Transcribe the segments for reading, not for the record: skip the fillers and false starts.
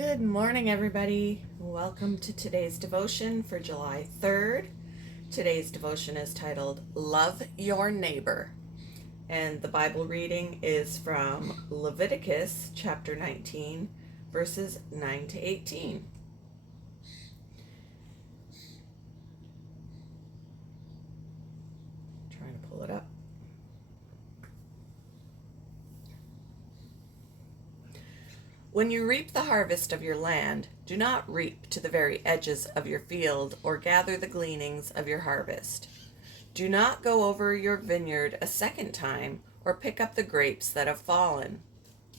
Good morning, everybody. Welcome to today's devotion for July 3rd. Today's devotion is titled Love Your Neighbor, and the Bible reading is from Leviticus chapter 19, verses 9 to 18. Trying to pull it up. When you reap the harvest of your land, do not reap to the very edges of your field or gather the gleanings of your harvest. Do not go over your vineyard a second time or pick up the grapes that have fallen.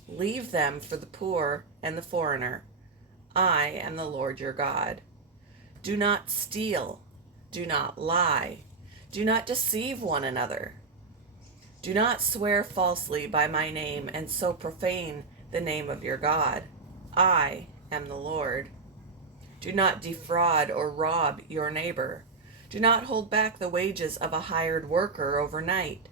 Leave them for the poor and the foreigner. I am the Lord your God. Do not steal. Do not lie. Do not deceive one another. Do not swear falsely by my name and so profane the name of your God. I am the Lord. Do not defraud or rob your neighbor. Do not hold back the wages of a hired worker overnight.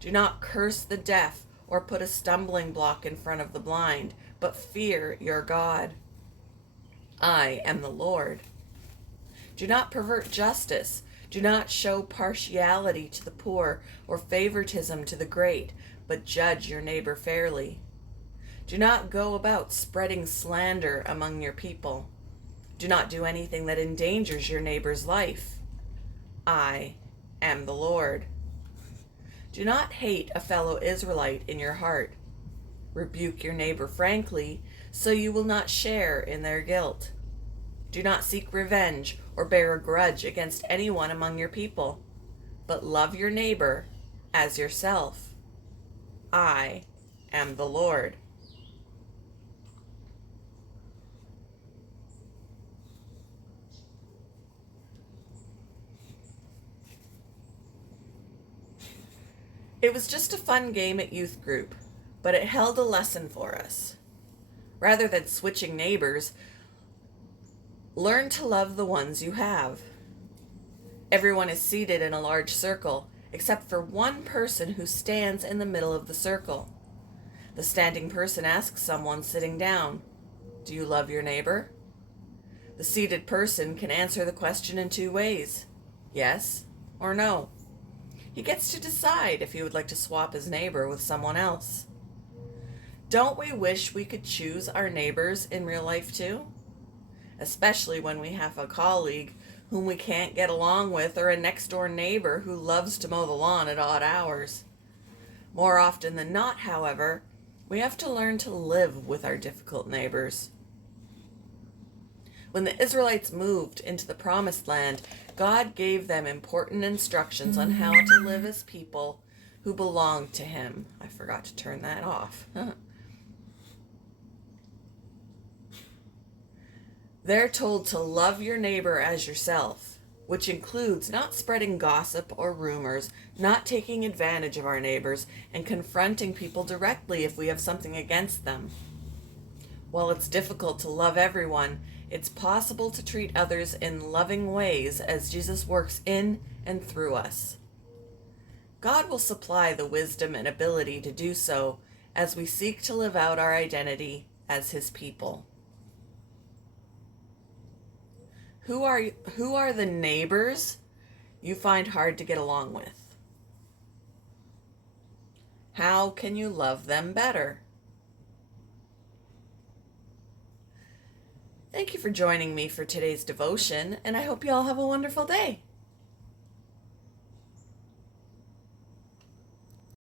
Do not curse the deaf or put a stumbling block in front of the blind, but fear your God. I am the Lord. Do not pervert justice. Do not show partiality to the poor or favoritism to the great, but judge your neighbor fairly. Do not go about spreading slander among your people. Do not do anything that endangers your neighbor's life. I am the Lord. Do not hate a fellow Israelite in your heart. Rebuke your neighbor frankly, so you will not share in their guilt. Do not seek revenge or bear a grudge against anyone among your people, but love your neighbor as yourself. I am the Lord. It was just a fun game at youth group, but it held a lesson for us. Rather than switching neighbors, learn to love the ones you have. Everyone is seated in a large circle, except for one person who stands in the middle of the circle. The standing person asks someone sitting down, "Do you love your neighbor?" The seated person can answer the question in two ways, yes or no. He gets to decide if he would like to swap his neighbor with someone else. Don't we wish we could choose our neighbors in real life too? Especially when we have a colleague whom we can't get along with or a next door neighbor who loves to mow the lawn at odd hours. More often than not, however, we have to learn to live with our difficult neighbors. When the Israelites moved into the Promised Land, God gave them important instructions on how to live as people who belonged to Him. I forgot to turn that off. They're told to love your neighbor as yourself, which includes not spreading gossip or rumors, not taking advantage of our neighbors, and confronting people directly if we have something against them. While it's difficult to love everyone, it's possible to treat others in loving ways as Jesus works in and through us. God will supply the wisdom and ability to do so as we seek to live out our identity as His people. Who are the neighbors you find hard to get along with? How can you love them better? Thank you for joining me for today's devotion, and I hope you all have a wonderful day.